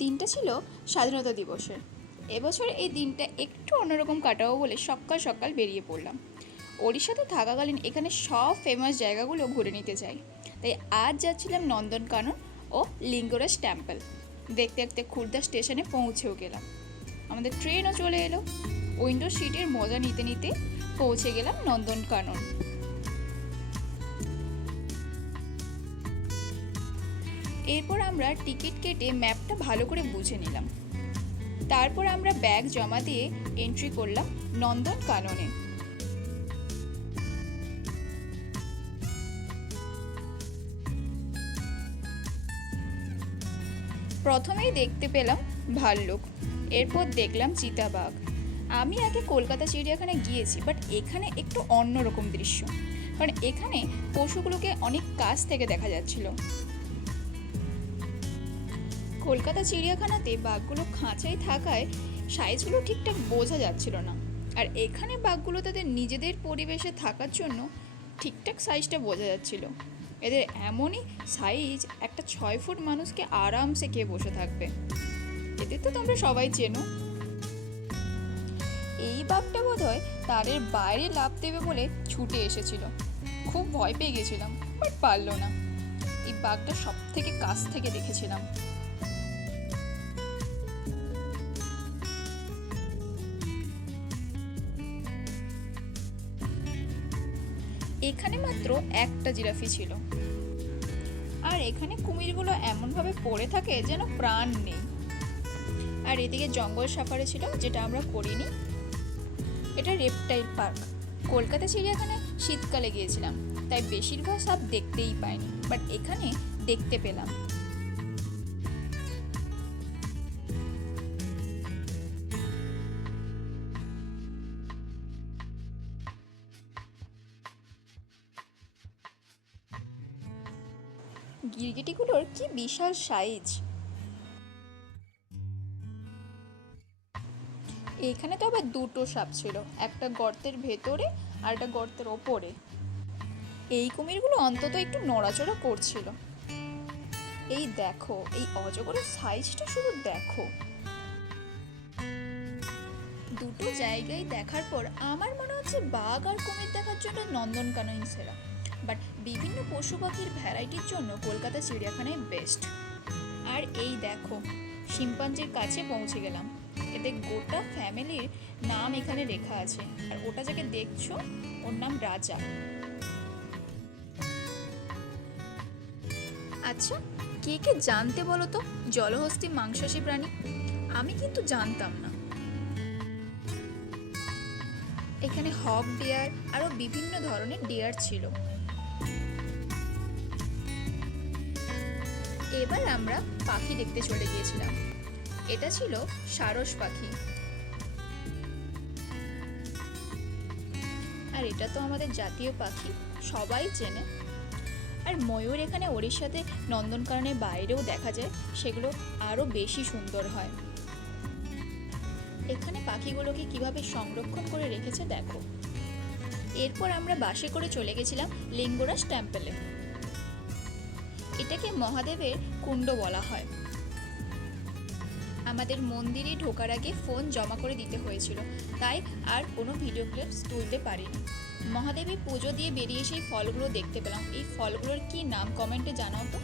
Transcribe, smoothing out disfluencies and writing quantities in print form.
দিনটা ছিল স্বাধীনতা দিবসের। এবছর এই দিনটা একটু অন্যরকম কাটাবো বলে সকাল সকাল বেরিয়ে পড়লাম। ওড়িশাতে থাকাকালীন এখানে সব ফেমাস জায়গাগুলো ঘুরে নিতে চাই, তাই আজ যাচ্ছিলাম নন্দনকানন ও লিঙ্গরাজ টেম্পল। দেখতে দেখতে খুর্দা স্টেশনে পৌঁছেও গেলাম। আমাদের ট্রেনও চলে এলো। উইন্ডো সিটের মজা নিতে নিতে পৌঁছে গেলাম নন্দনকানন। এরপর আমরা টিকিট কেটে ম্যাপটা ভালো করে বুঝে নিলাম। তারপর আমরা ব্যাগ জমা দিয়ে এন্ট্রি করলাম নন্দনকাননে। প্রথমেই দেখতে পেলাম ভাল্লুক, এরপর দেখলাম চিতাবাঘ। আমি আগে কলকাতা চিড়িয়াখানায় গিয়েছি, বাট এখানে একটু অন্যরকম দৃশ্য, কারণ এখানে পশুগুলোকে অনেক কাছ থেকে দেখা যাচ্ছিল। কলকাতা চিড়িয়াখানাতে বাঘগুলো খাঁচায় থাকায় সাইজগুলো ঠিকঠাক বোঝা যাচ্ছিল না, আর এখানে বাঘগুলো তাদের নিজেদের পরিবেশে থাকার জন্য ঠিকঠাক সাইজটা বোঝা যাচ্ছিল। এদের এমনই সাইজ, একটা 6 ফুট মানুষকে আরামসে খেয়ে বসে থাকবে। এদের তো তোমরা সবাই চেনো। এই বাঘটা বোধহয় তারের বাইরে লাফ দেবে বলে ছুটে এসেছিল। খুব ভয় পেয়ে গেছিলাম, বাট পারলো না। এই বাঘটা সব থেকে কাছ থেকে দেখেছিলাম। এখানে মাত্র একটা জিরাফি ছিল, আর এখানে কুমিরগুলো এমনভাবে পড়ে থাকে যেন প্রাণ নেই। আর এদিকে জঙ্গল সাফারি ছিল, যেটা আমরা করিনি। এটা রেপটাইল পার্ক। কলকাতা চিড়িয়াখানায় শীতকালে গিয়েছিলাম, তাই বেশিরভাগ সাপ দেখতেই পাইনি, বাট এখানে দেখতে পেলাম। গিরগিটিগুলোর কি বিশাল সাইজ! এখানে তো আবার দুটো সাপ ছিল, একটা গর্তের ভেতরে আর একটা গর্তের ওপরে। এই কুমিরগুলো অন্তত একটু নড়াচড়া করছিল। এই দেখো, এই অজগরের সাইজটা শুধু দেখো। দুটো জায়গায় দেখার পর আমার মনে হচ্ছে বাঘ আর কুমির দেখার জন্য নন্দনকানন সেরা, বাট বিভিন্ন পশু পাখির ভ্যারাইটির জন্য কলকাতা চিড়িয়াখানায় বেস্ট। আর এই দেখো, শিম্পাঞ্জির কাছে পৌঁছে গেলাম। এদের গোটা ফ্যামিলির নাম এখানে লেখা আছে, আর ওটা যাকে দেখছো ওর নাম রাজা। আচ্ছা, কে কে জানতে বলো তো জলহস্তী মাংসাশী প্রাণী? আমি কিন্তু জানতাম না। এখানে হক ডিয়ার আরও বিভিন্ন ধরনের ডিয়ার ছিল। এবার আমরা পাখি দেখতে চলে গিয়েছিলাম। এটা ছিল সারস পাখি, আর এটা তো আমাদের জাতীয় পাখি, সবাই চেনে। আর ময়ূর এখানে ওড়িশাতে নন্দনকাননের বাইরেও দেখা যায়, সেগুলো আরও বেশি সুন্দর হয়। এখানে পাখিগুলোকে কিভাবে সংরক্ষণ করে রেখেছে দেখো। এরপর আমরা বাসে করে চলে গেছিলাম লিঙ্গরাজ টেম্পলে। এটাকে মহাদেবের কুণ্ড বলা হয়। আমাদের মন্দিরে ঢোকার আগে ফোন জমা করে দিতে হয়েছিল, তাই আর কোনো ভিডিও ক্লিপস তুলতে পারিনি। মহাদেবের পুজো দিয়ে বেরিয়ে সেই ফলগুলো দেখতে পেলাম। এই ফলগুলোর কি নাম কমেন্টে জানাও তো।